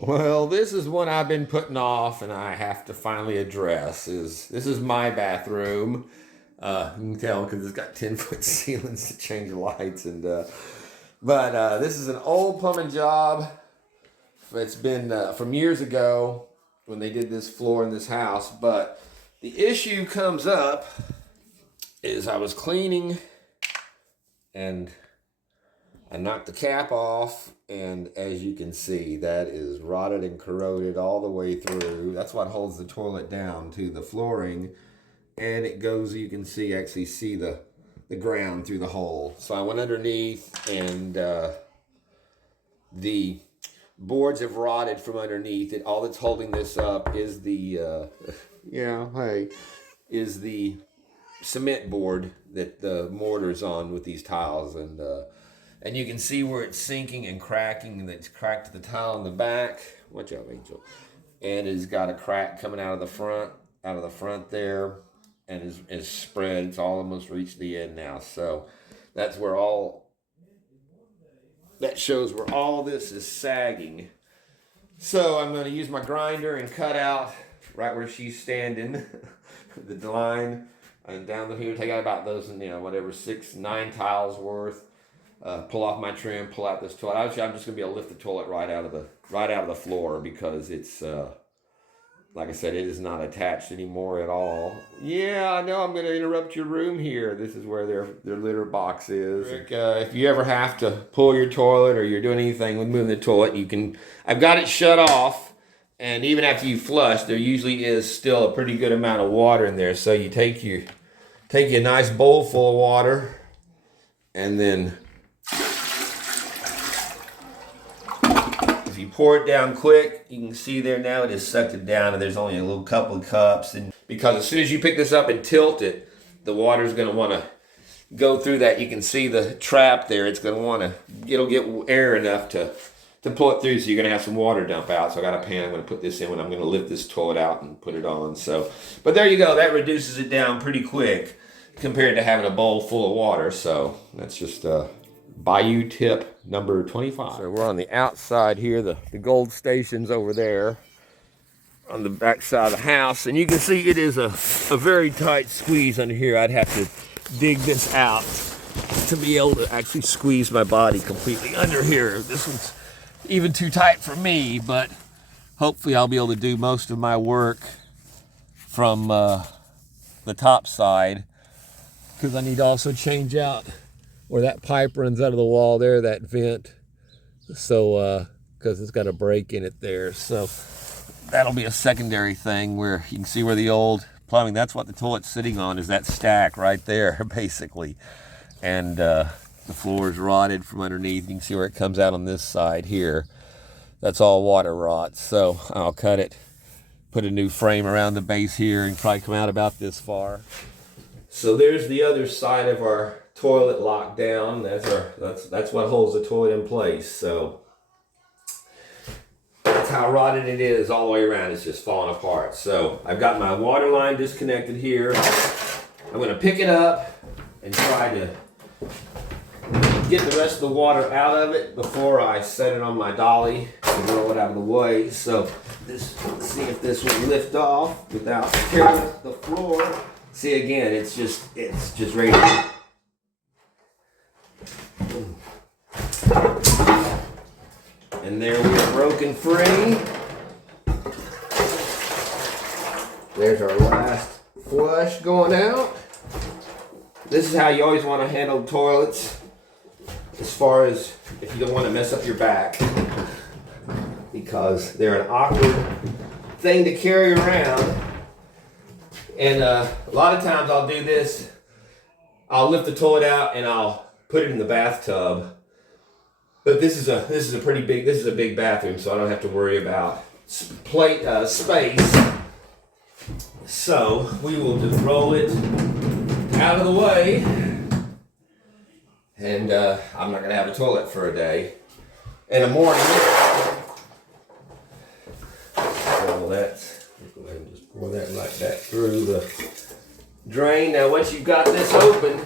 Well, this is one I've been putting off, and I have to finally address. This is my bathroom? You can tell because it's got 10-foot ceilings to change the lights, but this is an old plumbing job. It's been from years ago when they did this floor in this house. But the issue comes up is I was cleaning and I knocked the cap off, and as you can see, that is rotted and corroded all the way through. That's what holds the toilet down to the flooring, and it goes, you can see, actually see the ground through the hole. So I went underneath, and the boards have rotted from underneath it. All that's holding this up is the, is the cement board that the mortar's on with these tiles, and you can see where it's sinking and cracking, and it's cracked the tile in the back. Watch out, Angel. And it's got a crack coming out of the front there, and is spread. It's almost reached the end now. So that's where that shows where all this is sagging. So I'm going to use my grinder and cut out right where she's standing, the line, and down here, take out about those, 6-9 tiles worth. Pull off my trim, pull out this toilet. Actually, I'm just gonna be able to lift the toilet right out of the floor because it's like I said, it is not attached anymore at all. Yeah, I know I'm gonna interrupt your room here. This is where their litter box is. Rick, if you ever have to pull your toilet or you're doing anything with moving the toilet, I've got it shut off, and even after you flush, there usually is still a pretty good amount of water in there. So you take your nice bowl full of water, and then if you pour it down quick, you can see there now it has sucked it down, and there's only a little couple of cups. And because as soon as you pick this up and tilt it, the water's going to want to go through that. You can see the trap there. It's going to want to, it'll get air enough to pull it through, so you're going to have some water dump out. So I got a pan. I'm going to put this in when I'm going to lift this toilet out and put it on. So, but there you go. That reduces it down pretty quick compared to having a bowl full of water. So that's just Bayou tip number 25. So we're on the outside here. The gold station's over there on the back side of the house, and you can see it is a very tight squeeze under here. I'd have to dig this out to be able to actually squeeze my body completely under here. This one's even too tight for me, but hopefully I'll be able to do most of my work from the top side, because I need to also change out where that pipe runs out of the wall there, that vent. So, because it's got a break in it there. So that'll be a secondary thing where you can see where the old plumbing, that's what the toilet's sitting on, is that stack right there, basically. And the floor is rotted from underneath. You can see where it comes out on this side here. That's all water rot. So I'll cut it, put a new frame around the base here, and probably come out about this far. So there's the other side of our toilet locked down. That's what holds the toilet in place. So that's how rotted it is all the way around. It's just falling apart. So I've got my water line disconnected here. I'm going to pick it up and try to get the rest of the water out of it before I set it on my dolly and roll it out of the way. So let's see if this will lift off without tearing up the floor. See, again, it's just ready to. And there we are, broken free. There's our last flush going out. This is how you always want to handle toilets, as far as if you don't want to mess up your back, because they're an awkward thing to carry around. And a lot of times I'll do this. I'll lift the toilet out and I'll put it in the bathtub. But this is a big bathroom, so I don't have to worry about space. So we will just roll it out of the way, and I'm not going to have a toilet for a day. In the morning, so that's, go ahead and just pour that right back through the drain. Now once you've got this open,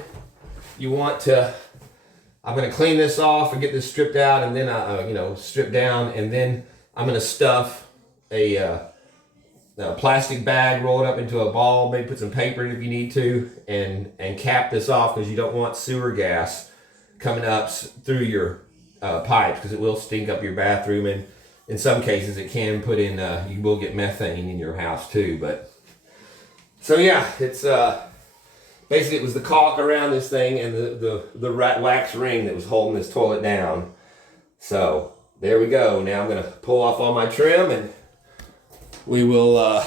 you want to, I'm going to clean this off and get this stripped out, and then strip down, and then I'm going to stuff a plastic bag, roll it up into a ball, maybe put some paper in it if you need to, and cap this off because you don't want sewer gas coming up through your pipes because it will stink up your bathroom, and in some cases it can put in, you will get methane in your house too. But so yeah, it's basically it was the caulk around this thing and the wax ring that was holding this toilet down. So there we go. Now I'm gonna pull off all my trim and we will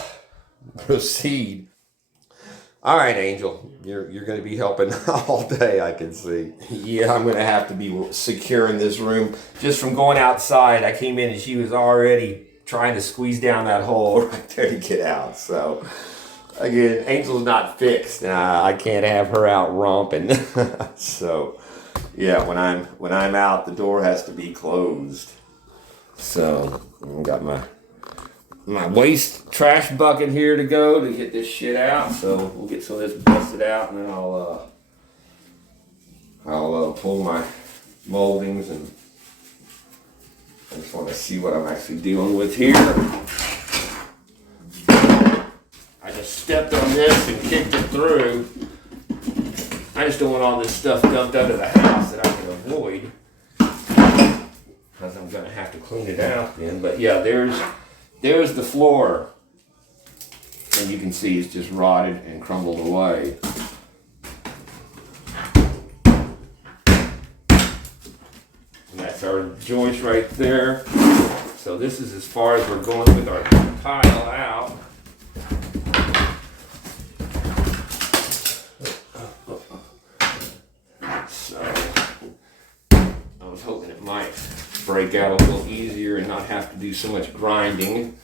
proceed. All right, Angel, you're going to be helping all day, I can see. Yeah, I'm going to have to be securing this room. Just from going outside, I came in and she was already trying to squeeze down that hole right there to get out. So, again, Angel's not fixed. I can't have her out romping. So, yeah, when I'm out, the door has to be closed. So, I've got my waste trash bucket here to go to get this shit out. So we'll get some of this busted out, and then I'll pull my moldings, and I just want to see what I'm actually dealing with here. I just stepped on this and kicked it through. I just don't want all this stuff dumped under the house that I can avoid, because I'm gonna have to clean it out then. But yeah, there's the floor, and you can see it's just rotted and crumbled away. And that's our joist right there. So this is as far as we're going with our tile out. So I was hoping it might break out a little easier and not have to do so much grinding,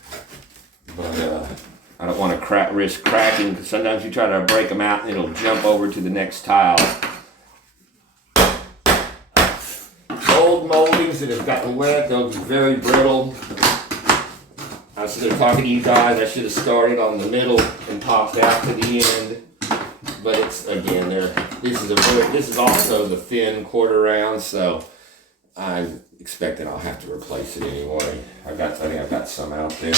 but I don't want to risk cracking, because sometimes you try to break them out and it'll jump over to the next tile. Old moldings that have gotten wet, they'll be very brittle. I was sitting there talking to you guys, I should have started on the middle and popped out to the end, but it's, again, this is also the thin quarter round, so I expect that I'll have to replace it anyway. I think I've got some out there.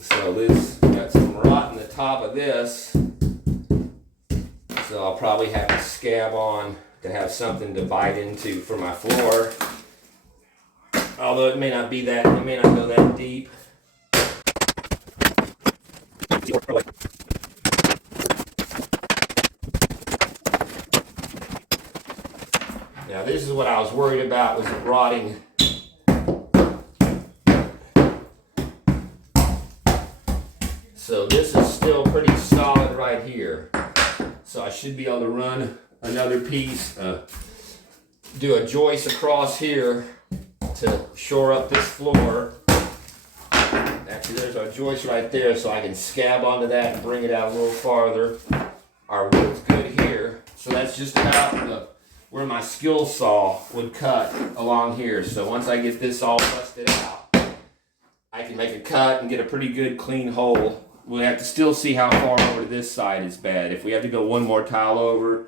So this got some rot in the top of this, so I'll probably have to scab on to have something to bite into for my floor. Although it may not go that deep. Now this is what I was worried about, was it rotting. So this is still pretty solid right here. So I should be able to run another piece, do a joist across here to shore up this floor. Actually, there's our joist right there, so I can scab onto that and bring it out a little farther. Our wood's good here, so that's just about where my skill saw would cut along here. So once I get this all busted out, I can make a cut and get a pretty good clean hole. We'll have to still see how far over to this side is bad. If we have to go one more tile over,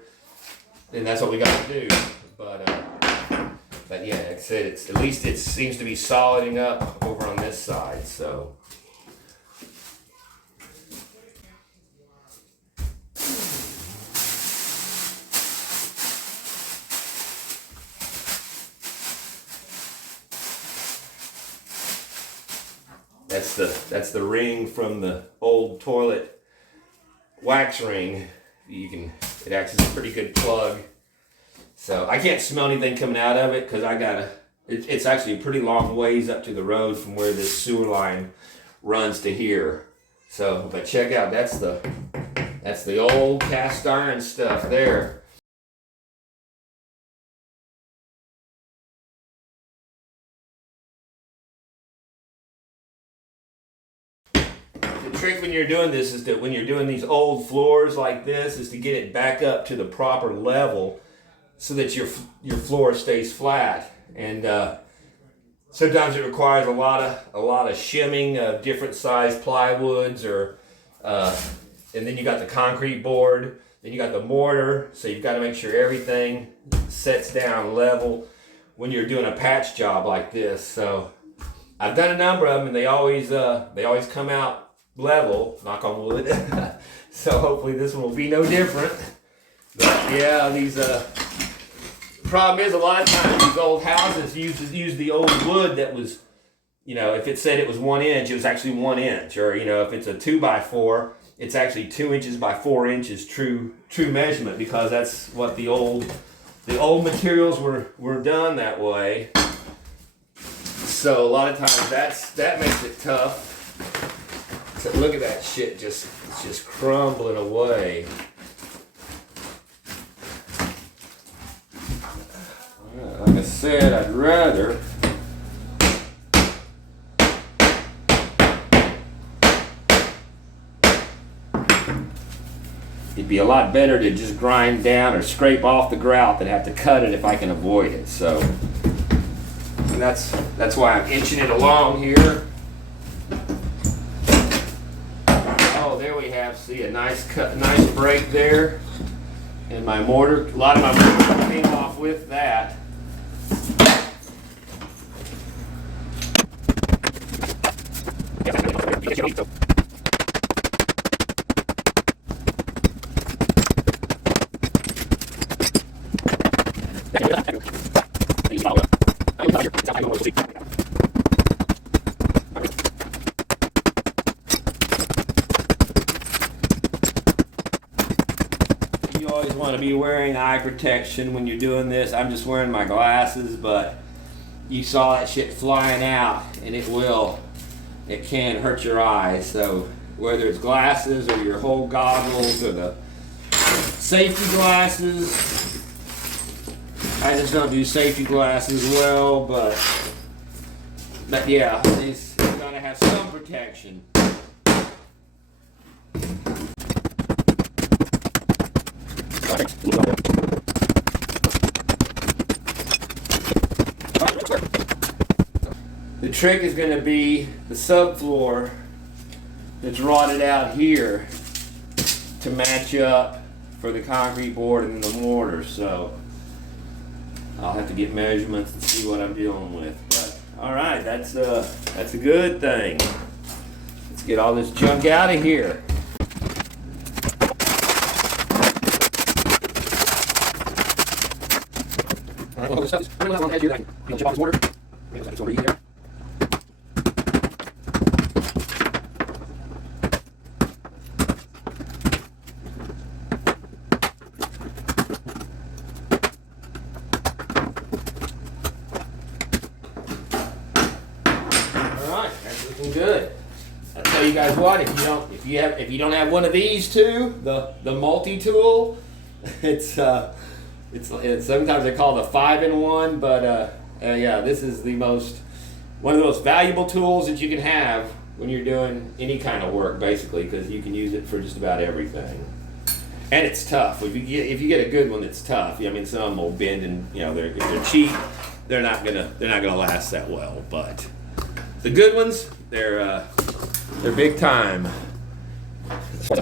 then that's what we got to do. But yeah, like I said, at least it seems to be soliding up over on this side. So that's the ring from the old toilet wax ring. It acts as a pretty good plug. So I can't smell anything coming out of it, because it's actually a pretty long ways up to the road from where this sewer line runs to here. So, but check out, that's the old cast iron stuff there. The trick when you're doing this is that when you're doing these old floors like this is to get it back up to the proper level so that your floor stays flat. And Sometimes it requires a lot of shimming of different size plywoods, or and then you got the concrete board, then you got the mortar. So you've got to make sure everything sets down level when you're doing a patch job like this. So I've done a number of them, and they always come out level. Knock on wood. So hopefully this one will be no different. But yeah, these problem is a lot of times these old houses use the old wood that was, you know, if it said it was 1 inch, it was actually 1 inch, or you know, if it's a 2x4, it's actually 2 inches by 4 inches true measurement, because that's what the old materials were done that way. So a lot of times that makes it tough. So look at that shit just crumbling away. Like I said, I'd rather it'd be a lot better to just grind down or scrape off the grout than have to cut it if I can avoid it. So, and that's why I'm inching it along here. Oh, there we have, see, a nice break there. And my mortar, a lot of my mortar came off with that. You always want to be wearing eye protection when you're doing this. I'm just wearing my glasses, but you saw that shit flying out, and it can hurt your eyes. So whether it's glasses or your whole goggles or the safety glasses, I just don't do safety glasses well, but yeah, it's gotta have some protection. The trick is going to be the subfloor that's rotted out here to match up for the concrete board and the mortar. So I'll have to get measurements and see what I'm dealing with. But all right, that's a good thing. Let's get all this junk out of here. All right, well, this stuff is pretty much on the edge here. You can chip off this mortar. Maybe it's over easy there. Good. I tell you guys what, if you don't have one of these two, the multi-tool, it's sometimes they call it a 5-in-1, but yeah, this is one of the most valuable tools that you can have when you're doing any kind of work, basically, because you can use it for just about everything. And it's tough. If you get a good one that's tough, I mean, some of them will bend, and you know, if they're cheap, they're not gonna last that well. But the good ones, they're big time. So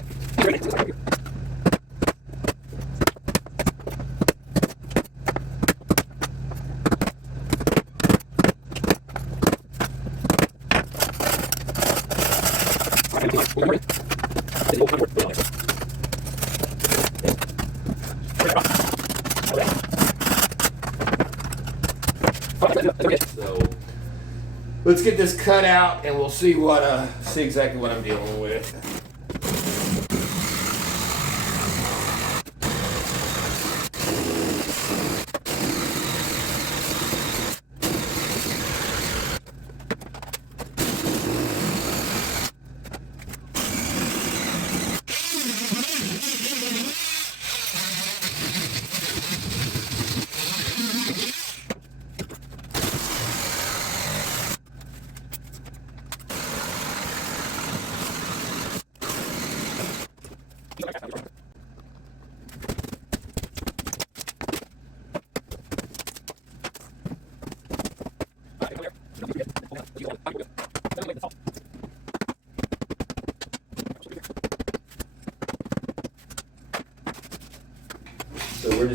let's get this cut out, and we'll see exactly what I'm dealing with.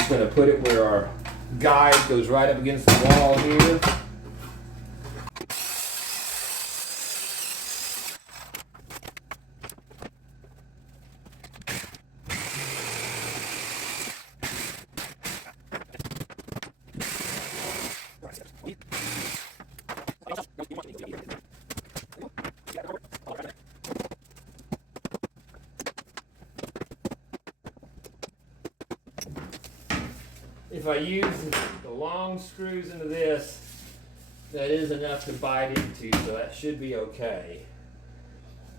just going to put it where our guide goes right up against the wall here. If I use the long screws into this, that is enough to bite into, so that should be okay.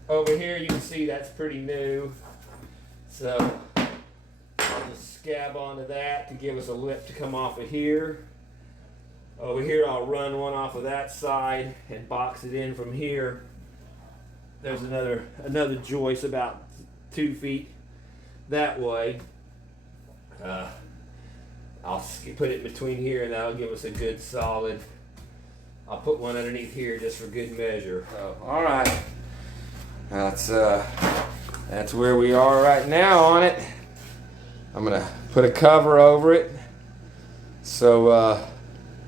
Over here you can see that's pretty new, so I'll just scab onto that to give us a lip to come off of here. Over here I'll run one off of that side and box it in from here. There's another joist about 2 feet that way. I'll put it between here and that'll give us a good solid. I'll put one underneath here just for good measure. All right, that's where we are right now on it. I'm gonna put a cover over it so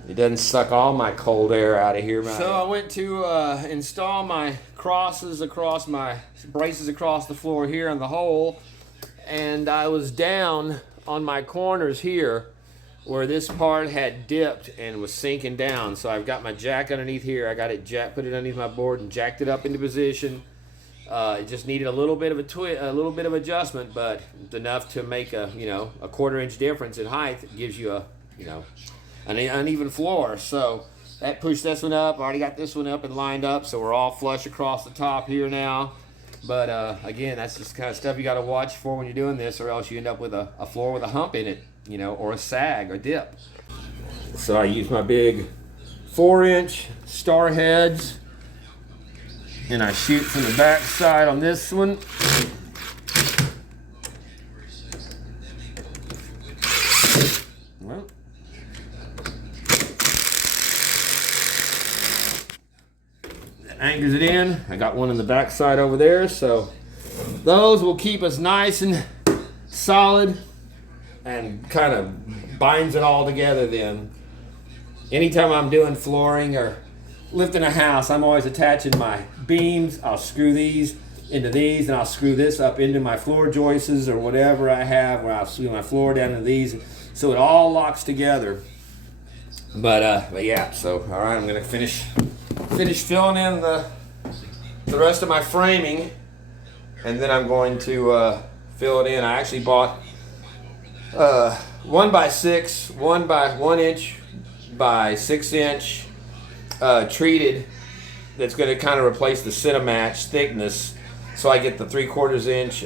it doesn't suck all my cold air out of here. So I went to install my braces across the floor here on the hole, and I was down on my corners here where this part had dipped and was sinking down. So I've got my jack underneath here. I got it put it underneath my board and jacked it up into position. It just needed a little bit of a little bit of adjustment, but enough to make a 1/4 inch difference in height. It gives you an uneven floor. So that pushed this one up. I already got this one up and lined up, so we're all flush across the top here now. But again, that's just kind of stuff you got to watch for when you're doing this, or else you end up with a floor with a hump in it, or a sag or dip. So I use my big 4-inch star heads, and I shoot from the back side on this one. Well, that anchors it in. I got one on the back side over there, so those will keep us nice and solid and kind of binds it all together. Then anytime I'm doing flooring or lifting a house, I'm always attaching my beams. I'll screw these into these, and I'll screw this up into my floor joists or whatever I have, where I'll screw my floor down into these, so it all locks together. But yeah, so all right, I'm gonna finish filling in the rest of my framing, and then I'm going to fill it in. I actually bought 1x6, 1 inch by 6 inch treated, that's going to kind of replace the Cinematch thickness, so I get the 3/4 inch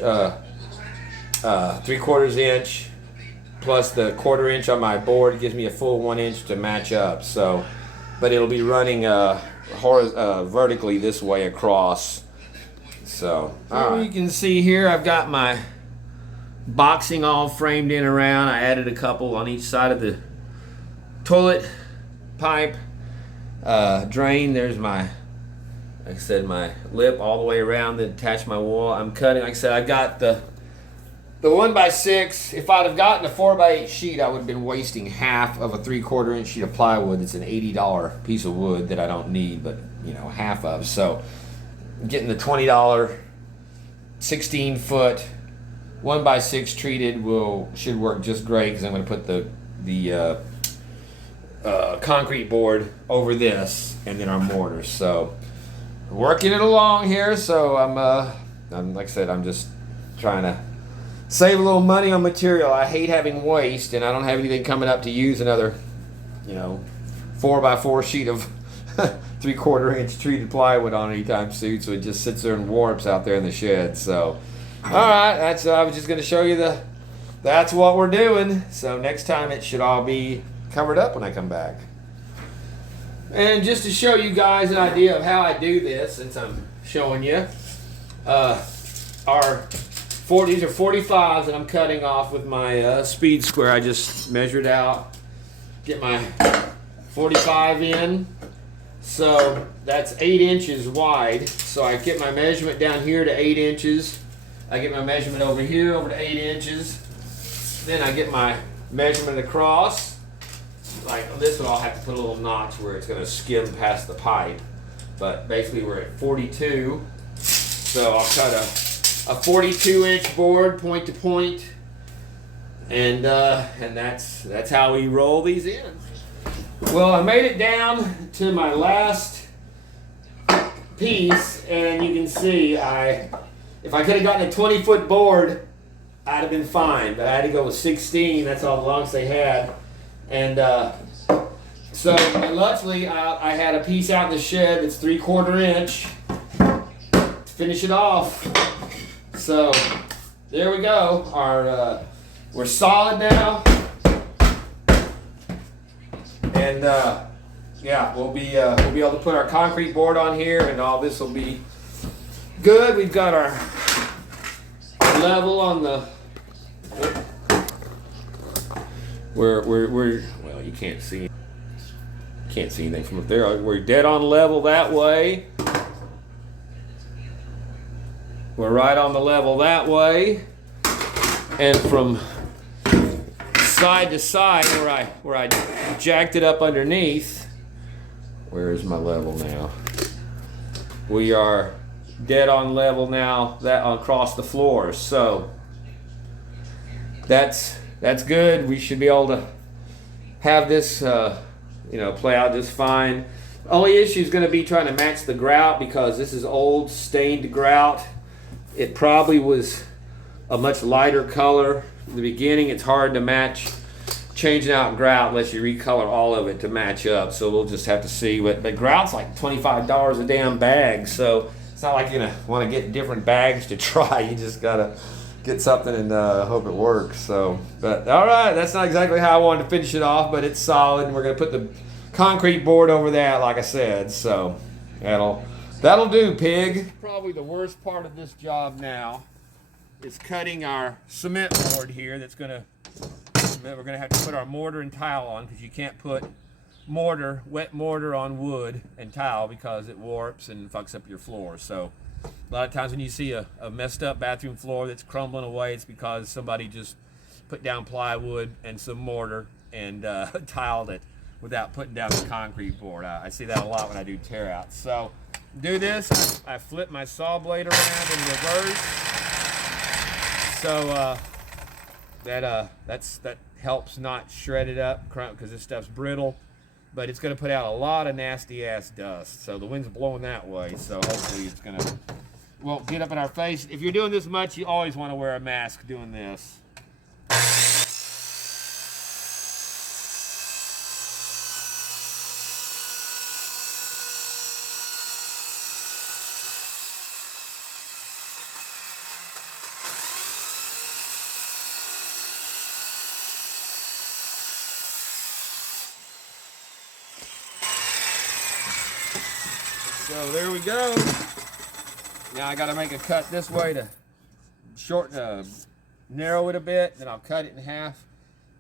3/4 inch plus the 1/4 inch on my board. It gives me a full 1 inch to match up. So, but it'll be running vertically this way across. So you can see here I've got my boxing all framed in around. I added a couple on each side of the toilet pipe drain. There's my, like I said, my lip all the way around to attach my wall. I'm cutting, like I said, I've got the 1x6. If I'd have gotten a 4x8 sheet, I would have been wasting half of a 3/4 inch sheet of plywood. It's an $80 piece of wood that I don't need, but half of. So getting the $20 16-foot 1x6 treated should work just great, because I'm going to put the concrete board over this and then our mortar. So working it along here. So I'm like I said, I'm just trying to save a little money on material. I hate having waste, and I don't have anything coming up to use another 4x4 sheet of 3/4 inch treated plywood on anytime soon. So it just sits there and warps out there in the shed. So all right, I was just going to show you that's what we're doing. So next time it should all be covered up when I come back. And just to show you guys an idea of how I do this, since I'm showing you, these are 45s that I'm cutting off with my speed square. I just measured out, get my 45 in. So that's 8 inches wide. So I get my measurement down here to 8 inches. I get my measurement over here over to 8 inches. Then I get my measurement across. Like on this one, I'll have to put a little notch where it's going to skim past the pipe. But basically, we're at 42. So I'll cut a 42-inch board, point to point, and that's how we roll these in. Well, I made it down to my last piece, and you can see if I could have gotten a 20-foot board, I'd have been fine, but I had to go with 16. That's all the longest they had. And so luckily I had a piece out in the shed that's 3/4 inch to finish it off. So there we go. We're solid now, and yeah, we'll be able to put our concrete board on here, and all this will be good. We've got our level on the. We're well, you can't see anything from up there. We're dead on level that way. We're right on the level that way, and from side to side where I jacked it up underneath. Where is my level now? We are dead on level now that across the floors. So that's good. We should be able to have this play out just fine. Only issue is going to be trying to match the grout, because this is old stained grout. It probably was a much lighter color in the beginning. It's hard to match changing out grout unless you recolor all of it to match up. So we'll just have to see. But grout's like $25 a damn bag, so it's not like you're gonna want to get different bags to try. You just gotta get something and hope it works. So, but all right, that's not exactly how I wanted to finish it off, but it's solid, and we're gonna put the concrete board over that, like I said. So that'll do, pig. Probably the worst part of this job now is cutting our cement board here. We're gonna have to put our mortar and tile on, because you can't put wet mortar on wood and tile because it warps and fucks up your floor. So a lot of times when you see a messed up bathroom floor that's crumbling away, it's because somebody just put down plywood and some mortar and tiled it without putting down the concrete board. I see that a lot when I do tear outs. So do this, I flip my saw blade around in reverse. So that helps not shred it up, because this stuff's brittle, but it's going to put out a lot of nasty ass dust. So the wind's blowing that way, so hopefully it's going to won't get up in our face. If you're doing this much, you always want to wear a mask doing this. So there we go. Now I got to make a cut this way to narrow it a bit. Then I'll cut it in half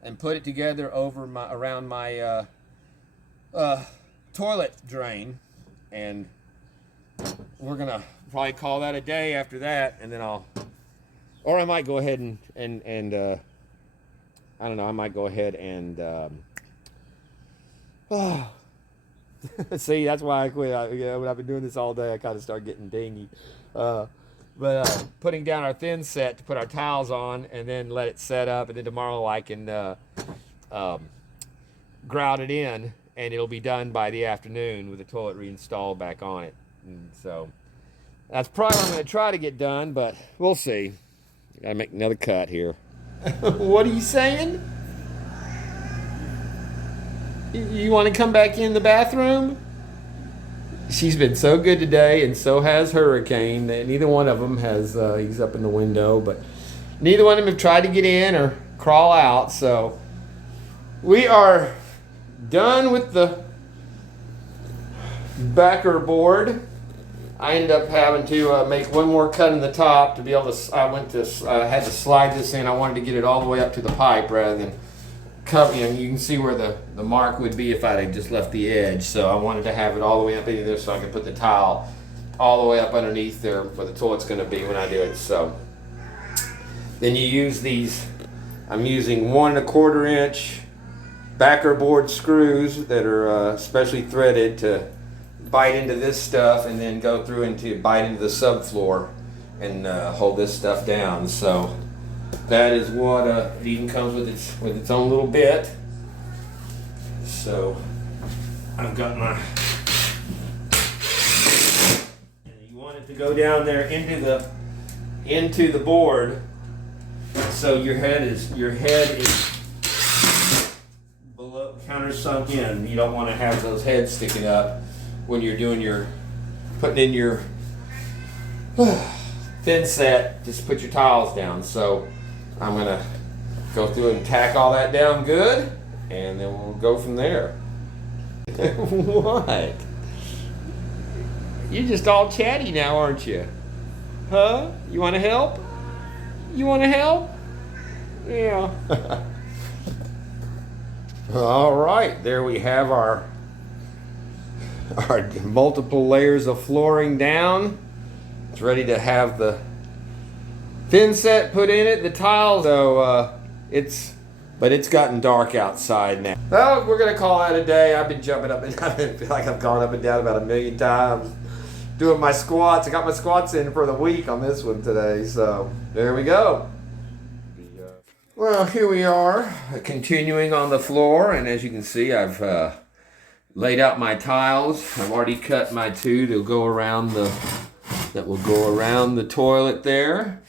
and put it together around my toilet drain, and we're gonna probably call that a day after that. And then I might go ahead and I don't know. I might go ahead and see, that's why I quit. When I've been doing this all day, I kind of start getting dingy. But putting down our thin set to put our tiles on, and then let it set up, and then tomorrow I can grout it in, and it'll be done by the afternoon with the toilet reinstalled back on it. And so that's probably what I'm going to try to get done, but we'll see. Gotta make another cut here. What are you saying? You want to come back in the bathroom? She's been so good today, and so has Hurricane. Neither one of them has, he's up in the window, but neither one of them have tried to get in or crawl out. So we are done with the backer board. I ended up having to make one more cut in the top to be able to, I had to slide this in. I wanted to get it all the way up to the pipe rather than cover, you can see where the mark would be if I had just left the edge. So I wanted to have it all the way up into there so I could put the tile all the way up underneath there where the toilet's going to be when I do it. So then you use these I'm using 1 1/4 inch backer board screws that are specially threaded to bite into this stuff and then go through and to bite into the subfloor and hold this stuff down. So that is what it even comes with its own little bit. So I've got my, and you want it to go down there into the board, so your head is below, countersunk in. You don't want to have those heads sticking up when you're putting in your thin set. Just put your tiles down. So I'm gonna go through and tack all that down good, and then we'll go from there. What? You're just all chatty now, aren't you? Huh? You want to help? You want to help? Yeah. All right, there we have our multiple layers of flooring down. It's ready to have the thin set put in it, the tiles. So but it's gotten dark outside now. Well, we're gonna call that a day. I've been jumping up and down. I feel like I've gone up and down about 1,000,000 times doing my squats. I got my squats in for the week on this one today. So there we go. Well, here we are, continuing on the floor, and as you can see, I've laid out my tiles. I've already cut my 2 to go around that will go around the toilet there.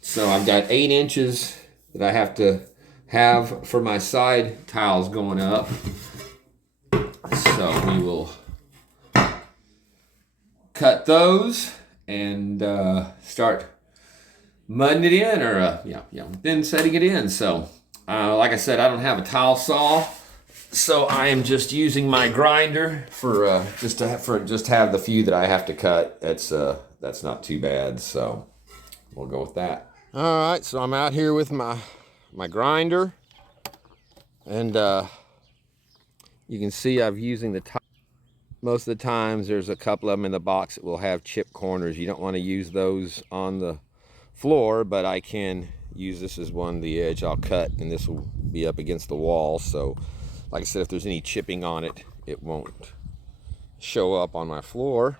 So I've got 8 inches that I have to have for my side tiles going up. So we will cut those and start mudding it in, or then setting it in. So like I said, I don't have a tile saw, so I am just using my grinder for just to have the few that I have to cut. That's not too bad, so we'll go with that. All right, so I'm out here with my grinder, and you can see I've using the tile. Most of the times there's a couple of them in the box that will have chip corners. You don't want to use those on the floor, but I can use this as one, the edge I'll cut, and this will be up against the wall. So like I said, if there's any chipping on it, it won't show up on my floor.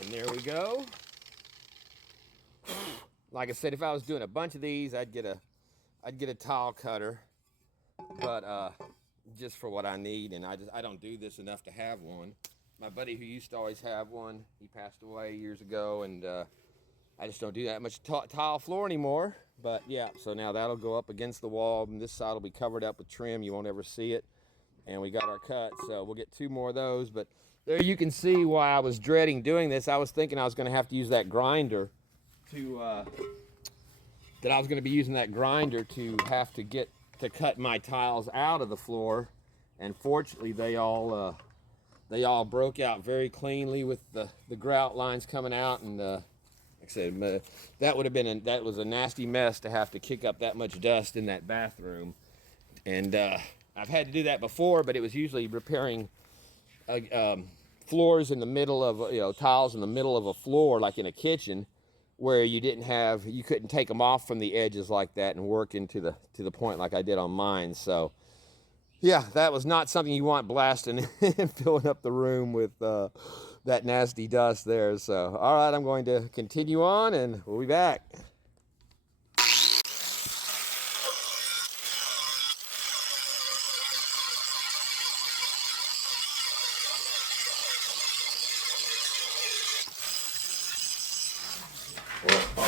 And there we go. Like I said, if I was doing a bunch of these, I'd get a tile cutter, but just for what I need, and I don't do this enough to have one. My buddy who used to always have one, he passed away years ago, and I just don't do that much tile floor anymore. But yeah, so now that'll go up against the wall, and this side will be covered up with trim. You won't ever see it. And we got our cut, so we'll get 2 more of those. But there you can see why I was dreading doing this. I was thinking I was going to have to use that grinder to have to get to cut my tiles out of the floor. And fortunately, they all broke out very cleanly with the grout lines coming out. And like I said, that was a nasty mess to have to kick up that much dust in that bathroom. And I've had to do that before, but it was usually repairing floors in the middle of, tiles in the middle of a floor, like in a kitchen, where you couldn't take them off from the edges like that and work into the point like I did on mine. So yeah, that was not something you want blasting and filling up the room with that nasty dust there. So all right, I'm going to continue on and we'll be back.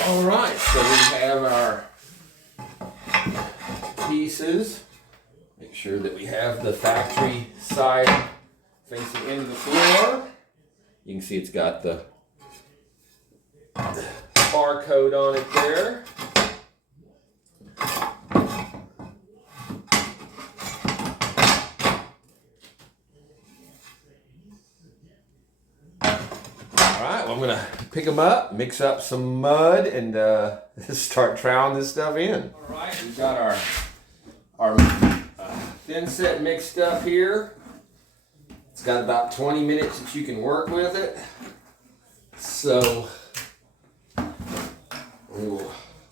All right, so we have our pieces. Make sure that we have the factory side facing into the floor. You can see it's got the barcode on it there. Alright, well, I'm going to pick them up, mix up some mud, and start troweling this stuff in. Alright, we've got our thin set mixed up here. It's got about 20 minutes that you can work with it. So,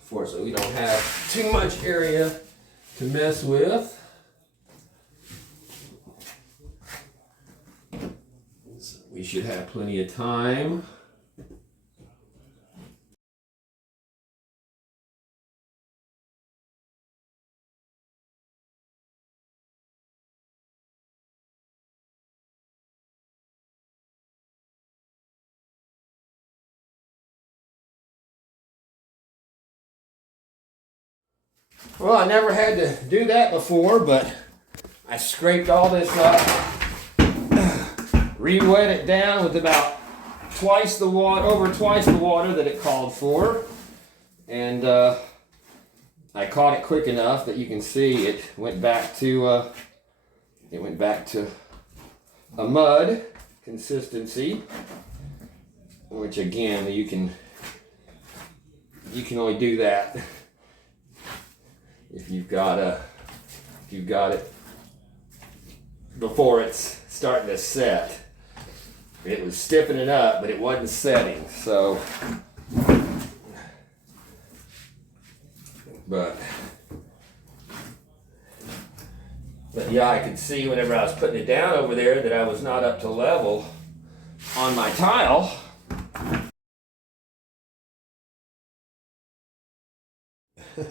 fortunately, we don't have too much area to mess with. So we should have plenty of time. Well, I never had to do that before, but I scraped all this up, re-wet it down with about over twice the water that it called for, and I caught it quick enough that you can see it went back to a mud consistency, which again you can only do that if you've got it before it's starting to set. It was stiffening up, but it wasn't setting. So, but yeah, I could see whenever I was putting it down over there that I was not up to level on my tile.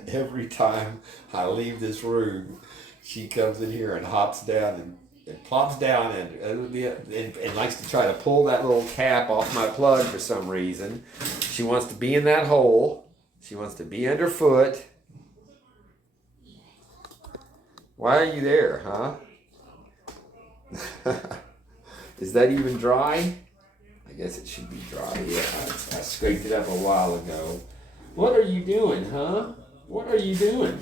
Every time I leave this room, she comes in here and hops down and plops down and likes to try to pull that little cap off my plug for some reason. She wants to be in that hole. She wants to be underfoot. Why are you there, huh? Is that even dry? I guess it should be dry. Yeah, I scraped it up a while ago. What are you doing, huh? What are you doing?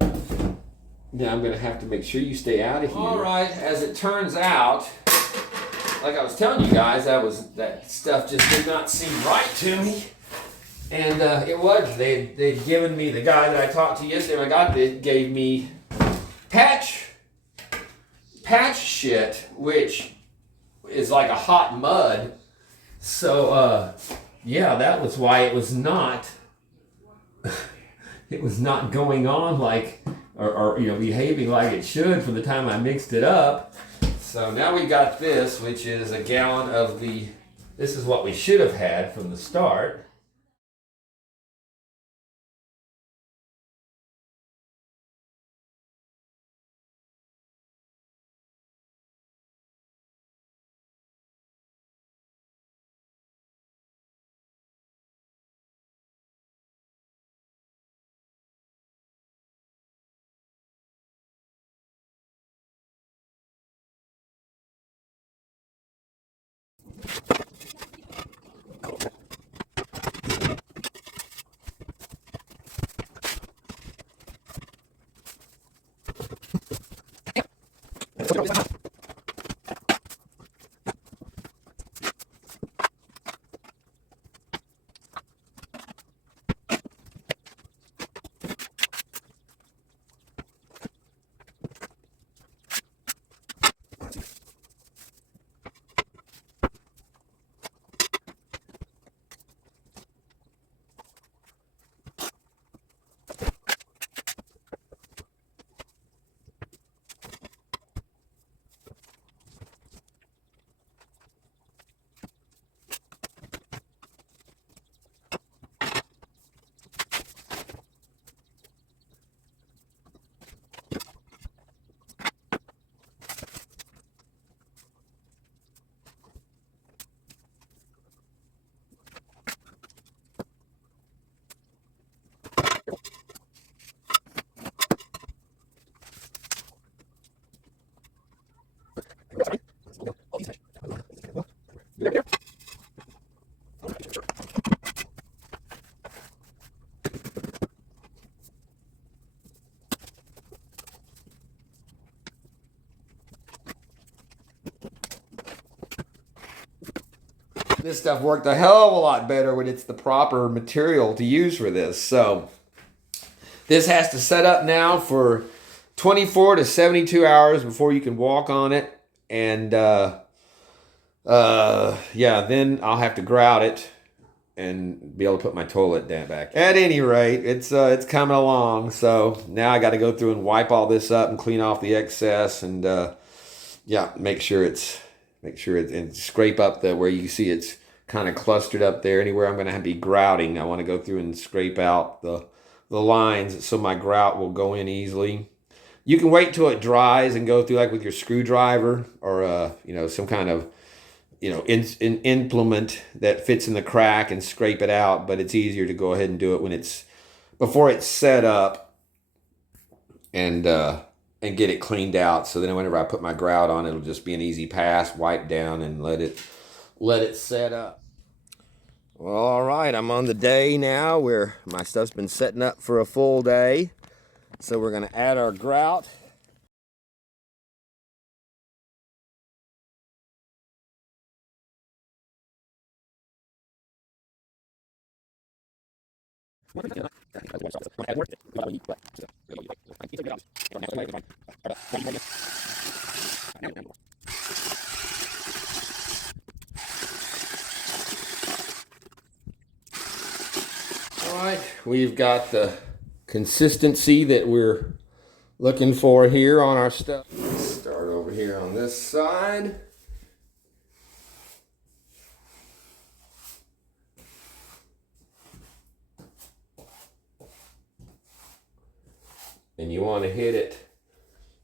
Now I'm going to have to make sure you stay out of here. All right, as it turns out, like I was telling you guys, that stuff just did not seem right to me. And it wasn't. They'd given me, the guy that I talked to yesterday when I got this, gave me patch shit, which is like a hot mud. So, yeah, that was why it was not going on like, or behaving like it should for the time I mixed it up. So now we got this, which is a gallon of this is what we should have had from the start. This stuff worked a hell of a lot better when it's the proper material to use for this. So this has to set up now for 24 to 72 hours before you can walk on it. And yeah, then I'll have to grout it and be able to put my toilet down back. At any rate, it's coming along. So now I got to go through and wipe all this up and clean off the excess, and yeah, make sure it's and scrape up the where you see it's kind of clustered up there. Anywhere I'm going to be grouting, I want to go through and scrape out the lines so my grout will go in easily. You can wait till it dries and go through like with your screwdriver or you know, some kind of, you know, implement that fits in the crack and scrape it out. But it's easier to go ahead and do it when it's before it's set up and get it cleaned out. So then whenever I put my grout on, it'll just be an easy pass, wipe down and let it set up. Well, all right, I'm on the day now where my stuff's been setting up for a full day. So we're gonna add our grout. All right, we've got the consistency that we're looking for here on our stuff. Let's start over here on this side. And you want to hit it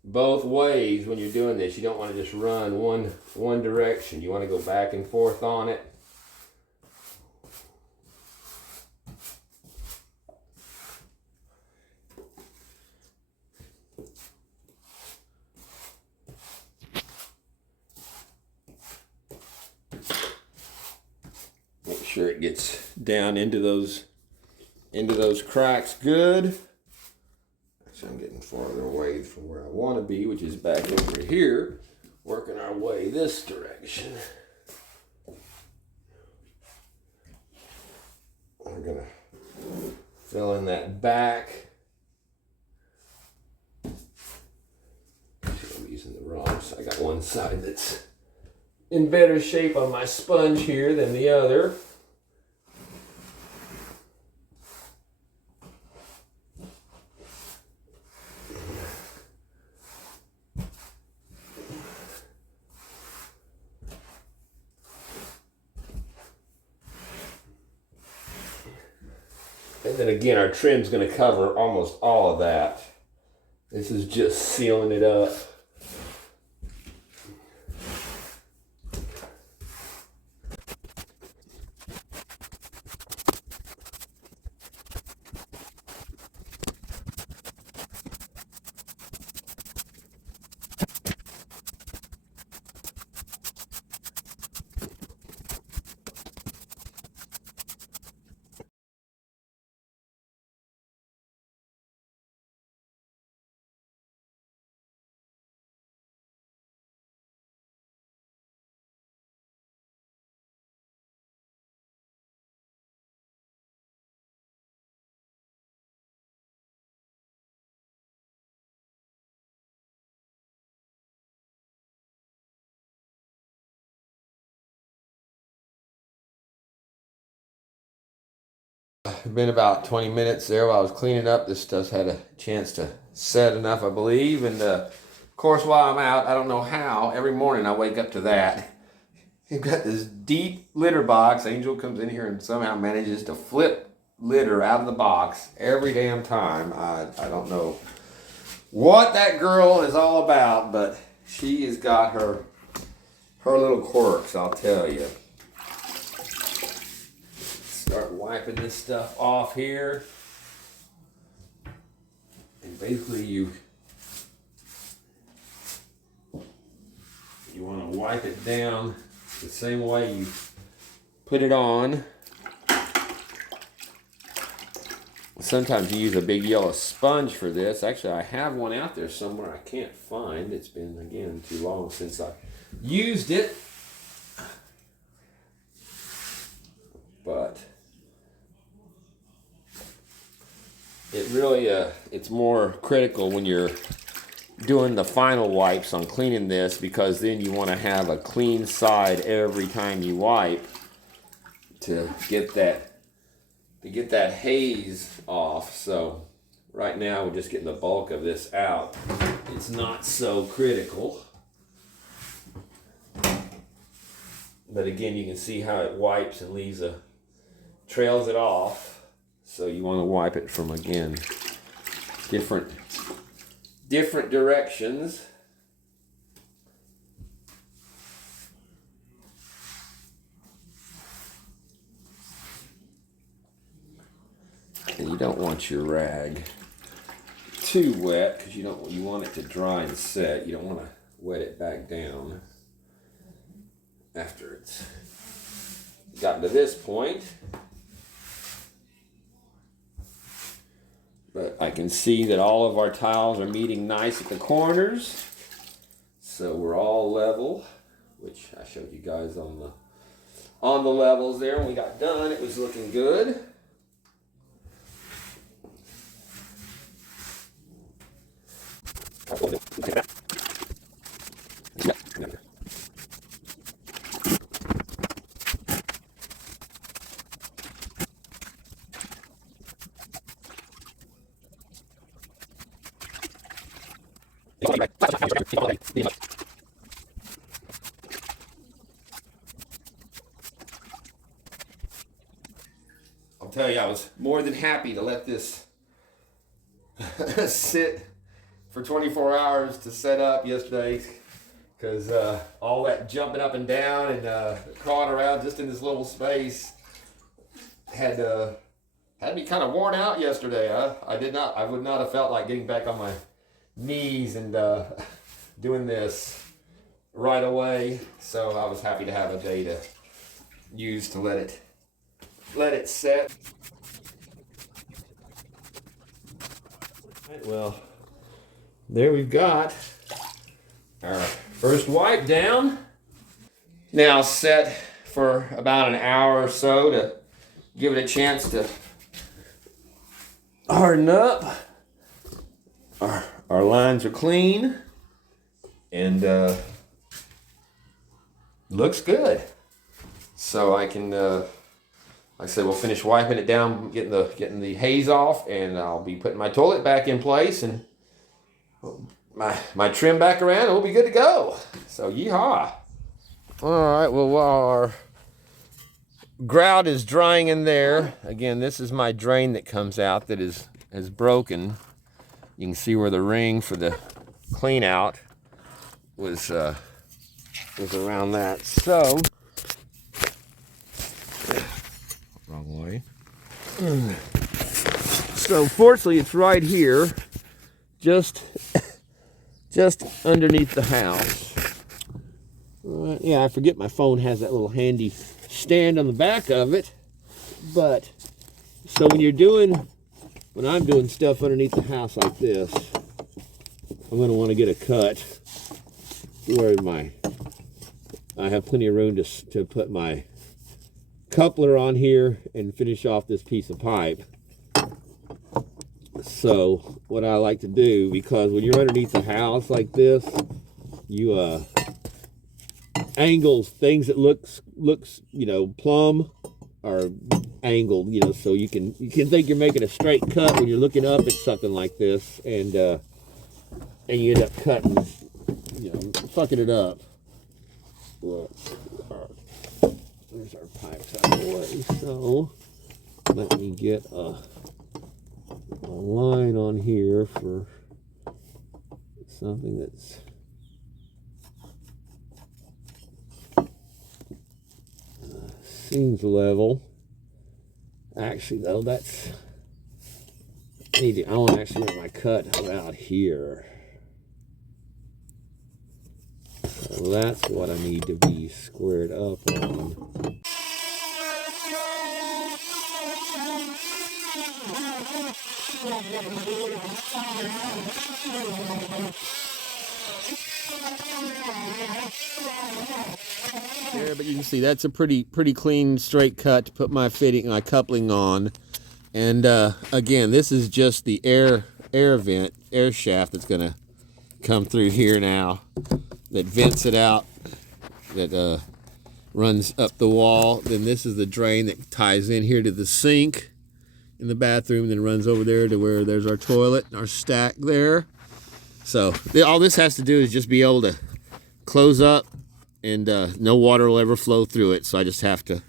both ways when you're doing this. You don't want to just run one direction. You want to go back and forth on it. Make sure it gets down into those cracks good. Actually, I'm getting farther away from where I want to be, which is back over here, working our way this direction. We're gonna fill in that back. I'm using the wrong side. I got one side that's in better shape on my sponge here than the other. And then again, our trim's going to cover almost all of that. This is just sealing it up. It's been about 20 minutes there while I was cleaning up. This stuff's had a chance to set enough, I believe. And of course, while I'm out, I don't know how, every morning I wake up to that. You've got this deep litter box. Angel comes in here and somehow manages to flip litter out of the box every damn time. I don't know what that girl is all about, but she has got her little quirks, I'll tell you. Start wiping this stuff off here. And basically you want to wipe it down the same way you put it on. Sometimes you use a big yellow sponge for this. Actually, I have one out there somewhere I can't find. It's been, again, too long since I used it. but it really it's more critical when you're doing the final wipes on cleaning this, because then you want to have a clean side every time you wipe to get that haze off. So right now we're just getting the bulk of this out. It's not so critical, but again, you can see how it wipes and leaves trails it off. So you want to wipe it from, again, different directions. And you don't want your rag too wet, because you want it to dry and set. You don't want to wet it back down after it's gotten to this point. But I can see that all of our tiles are meeting nice at the corners, so we're all level, which I showed you guys on the levels there. When we got done, it was looking good. I'll tell you, I was more than happy to let this sit for 24 hours to set up yesterday, because all that jumping up and down and crawling around just in this little space had me kind of worn out yesterday. I would not have felt like getting back on my knees and doing this right away. So I was happy to have a day to use to let it set. Right, well, there we've got our first wipe down. Now set for about an hour or so to give it a chance to harden up. Our lines are clean and looks good. So I can, like I said, we'll finish wiping it down, getting the haze off, and I'll be putting my toilet back in place and my trim back around, and we'll be good to go. So yeehaw. All right, well, while our grout is drying in there, again, this is my drain that comes out that is broken. You can see where the ring for the clean out was around that. So, wrong way. So fortunately, it's right here, just underneath the house. Yeah, I forget my phone has that little handy stand on the back of it. But so when I'm doing stuff underneath the house like this, I'm going to want to get a cut where I have plenty of room to put my coupler on here and finish off this piece of pipe. So what I like to do, because when you're underneath the house like this, you angles, things that looks plumb are angled, so you can think you're making a straight cut when you're looking up at something like this, and you end up cutting, fucking it up. Well, there's our pipes out of the way. So let me get a line on here for something that's seems level. Actually, though, I want to actually make my cut about here. So that's what I need to be squared up on. There, but you can see that's a pretty clean straight cut to put my coupling on. And again, this is just the air shaft that's gonna come through here now, that vents it out, that runs up the wall. Then this is the drain that ties in here to the sink in the bathroom, then runs over there to where there's our toilet and our stack there. So all this has to do is just be able to close up, and no water will ever flow through it. So I just have to,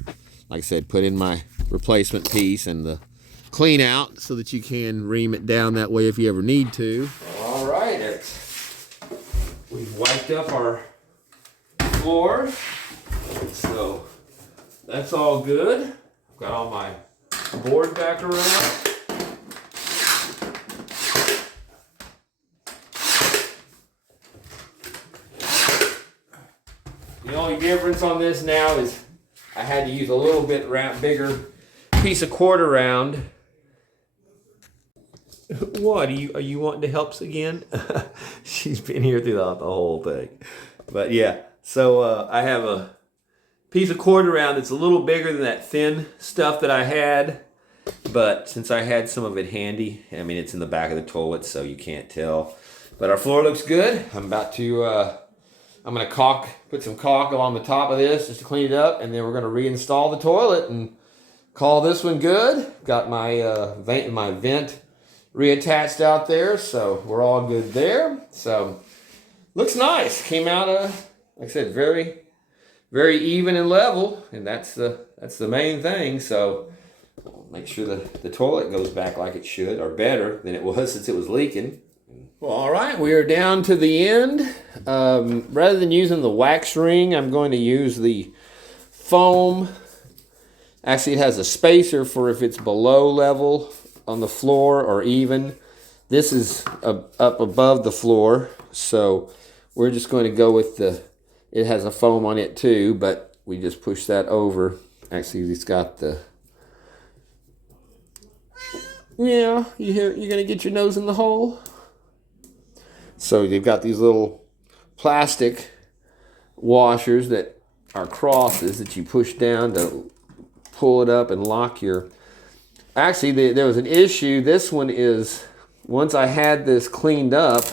like I said, put in my replacement piece and the clean out so that you can ream it down that way if you ever need to. All right, we've wiped up our floor, so that's all good. Got all my board back around. The only difference on this now is I had to use a little bit bigger piece of quarter round. What, are you wanting to help us again? She's been here throughout the whole thing. But yeah, so I have a piece of quarter round that's a little bigger than that thin stuff that I had. But since I had some of it handy, I mean, it's in the back of the toilet, so you can't tell. But our floor looks good. I'm about to, I'm going to put some caulk along the top of this just to clean it up, and then we're going to reinstall the toilet and call this one good. Got my vent reattached out there, so we're all good there. So looks nice. Came out, like I said, very, very even and level, and that's the main thing. So make sure the toilet goes back like it should, or better than it was since it was leaking. Well, all right, we are down to the end. Rather than using the wax ring, I'm going to use the foam. Actually, it has a spacer for if it's below level on the floor or even. This is up above the floor, so we're just going to go with it has a foam on it too, but we just push that over. Actually, it's got the, yeah, you're going to get your nose in the hole. So you've got these little plastic washers that are crosses that you push down to pull it up and lock your... Actually, there was an issue. This one is, once I had this cleaned up,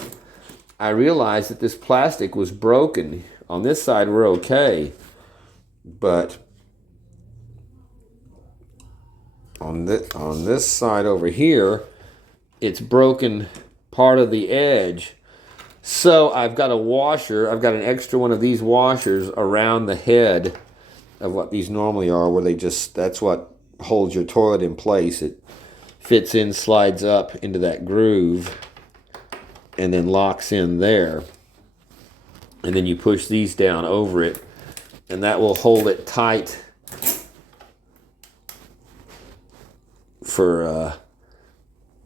I realized that this plastic was broken. On this side, we're okay. But on this side over here, it's broken part of the edge. So I've got a washer. I've got an extra one of these washers around the head of what these normally are, where that's what holds your toilet in place. It fits in, slides up into that groove, and then locks in there. And then you push these down over it, and that will hold it tight for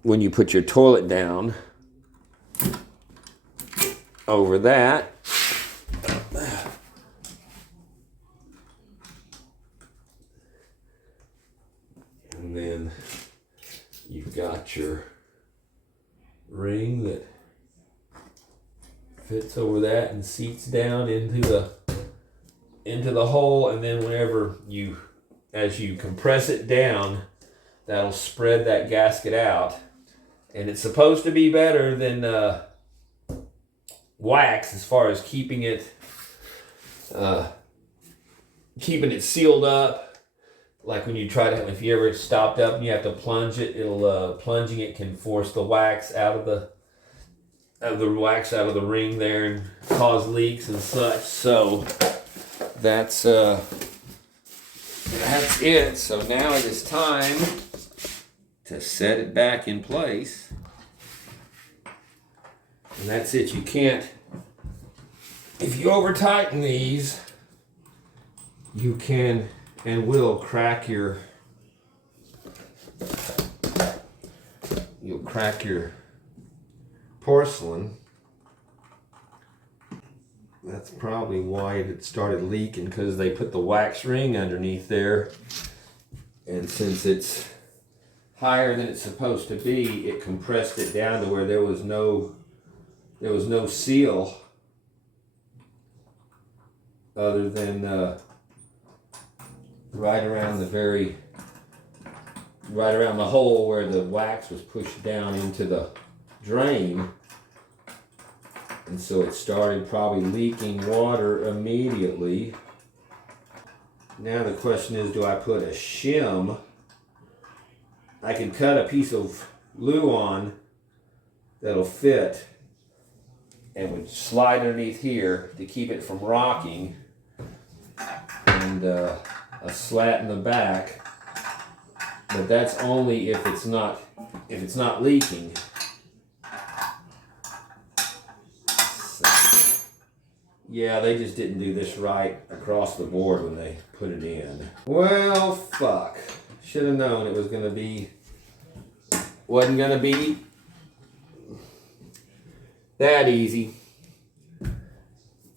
when you put your toilet down over that. And then you've got your ring that fits over that and seats down into the hole, and then as you compress it down, that'll spread that gasket out. And it's supposed to be better than wax as far as keeping it sealed up. Like when you if you ever stopped up and you have to plunge it, plunging it can force the wax out of the ring there and cause leaks and such. So that's it. So now it is time to set it back in place. And that's it. You can't, if you over tighten these, you can and will crack you'll crack your porcelain. That's probably why it started leaking, because they put the wax ring underneath there, and since it's higher than it's supposed to be, it compressed it down to where there was no seal other than right around the hole where the wax was pushed down into the drain. And so it started probably leaking water immediately. Now the question is, do I put a shim? I can cut a piece of Luan that'll fit and would slide underneath here to keep it from rocking, and a slat in the back. But that's only if it's not leaking. Yeah, they just didn't do this right across the board when they put it in. Well, fuck. Should have known it wasn't gonna be that easy.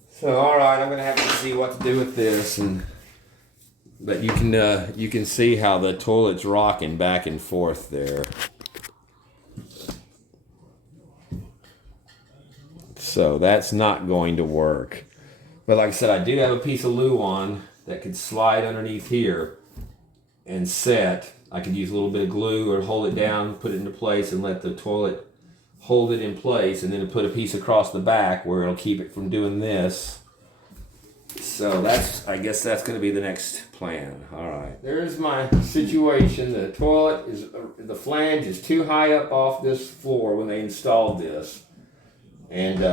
So, all right, I'm gonna have to see what to do with this, but you can see how the toilet's rocking back and forth there. So that's not going to work. But like I said, I do have a piece of Luan that could slide underneath here and set. I could use a little bit of glue or hold it down, put it into place, and let the toilet hold it in place, and then put a piece across the back where it'll keep it from doing this. So I guess that's going to be the next plan. All right. There's my situation. The flange is too high up off this floor when they installed this. And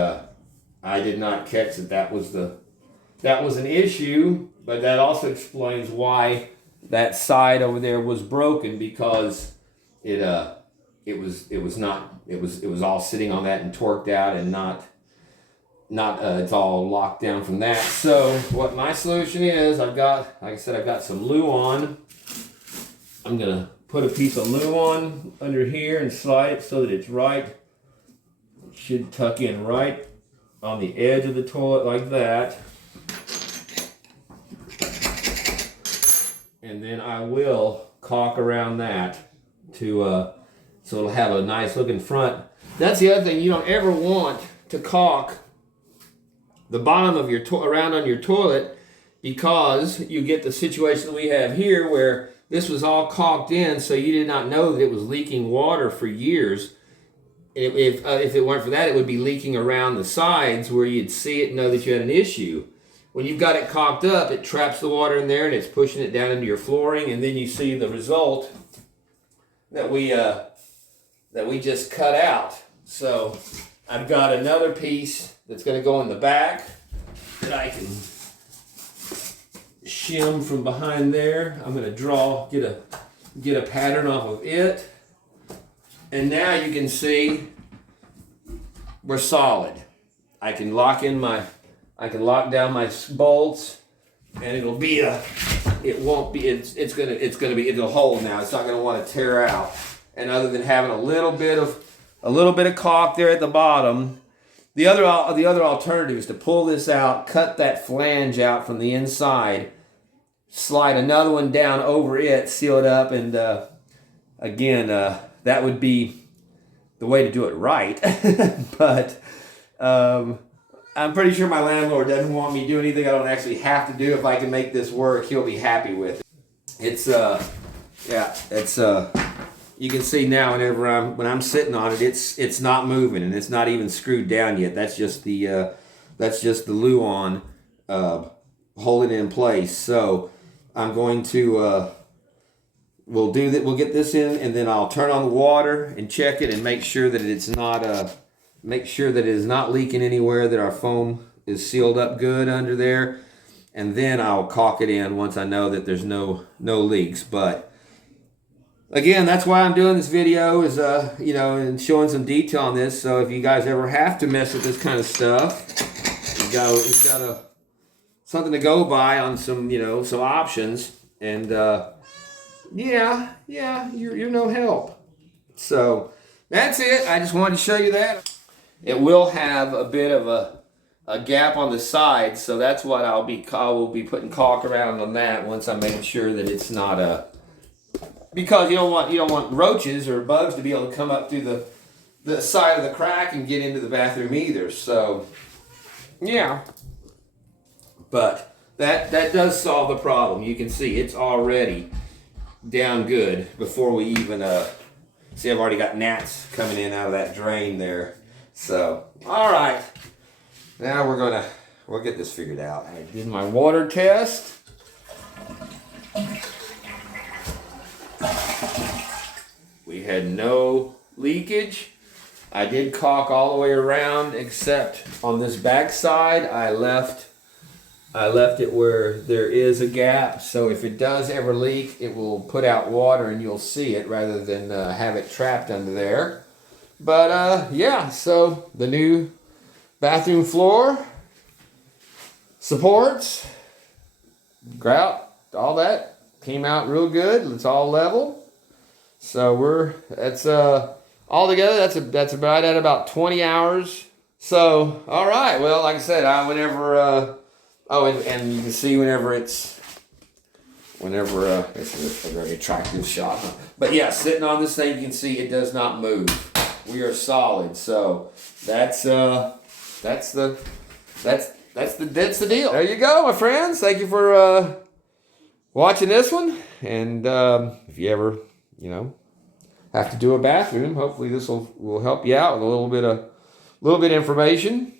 I did not catch that was an issue, but that also explains why that side over there was broken, because it was all sitting on that and torqued out, and not it's all locked down from that. So what my solution is, I've got some Luan. I'm gonna put a piece of Luan under here and slide it so that it's right. Should tuck in right on the edge of the toilet like that. And then I will caulk around that so it'll have a nice looking front. That's the other thing, you don't ever want to caulk the bottom of your around on your toilet, because you get the situation that we have here where this was all caulked in, so you did not know that it was leaking water for years. If it weren't for that, it would be leaking around the sides where you'd see it and know that you had an issue. When you've got it caulked up, it traps the water in there and it's pushing it down into your flooring, and then you see the result that we just cut out. So I've got another piece that's going to go in the back that I can shim from behind there. I'm going to get a pattern off of it. And now you can see we're solid. I can lock down my bolts, and it'll hold now. It's not gonna want to tear out. And other than having a little bit of caulk there at the bottom, the other alternative is to pull this out, cut that flange out from the inside, slide another one down over it, seal it up, and that would be the way to do it right. But I'm pretty sure my landlord doesn't want me to do anything I don't actually have to do. If I can make this work, he'll be happy with it. You can see now when I'm sitting on it, it's not moving, and it's not even screwed down yet. That's just the Luan holding it in place. So I'm going to we'll get this in, and then I'll turn on the water and check it and make sure that it is not leaking anywhere, that our foam is sealed up good under there, and then I'll caulk it in once I know that there's no leaks. But again, that's why I'm doing this video, is and showing some detail on this. So if you guys ever have to mess with this kind of stuff, you've got something to go by on some options. And you're no help. So that's it. I just wanted to show you that. It will have a bit of a gap on the side, so that's what I will be putting caulk around on that once I'm making sure that it's not because you don't want roaches or bugs to be able to come up through the side of the crack and get into the bathroom either. So yeah. But that does solve the problem. You can see it's already down good before we even see. I've already got gnats coming in out of that drain there. So all right, now we'll get this figured out. I did my water test. We had no leakage. I did caulk all the way around except on this back side. I left it where there is a gap, so if it does ever leak, it will put out water and you'll see it rather than have it trapped under there. But yeah, so the new bathroom floor, supports, grout, all that came out real good. It's all level. So that's all together, that's about at about 20 hours. So, all right, well, like I said, whenever, and you can see whenever it's a very attractive shot. Huh? But yeah, sitting on this thing, you can see it does not move. We are solid. So that's the deal. There you go, my friends. Thank you for watching this one. And if you ever, have to do a bathroom, hopefully this will help you out with a little bit of information.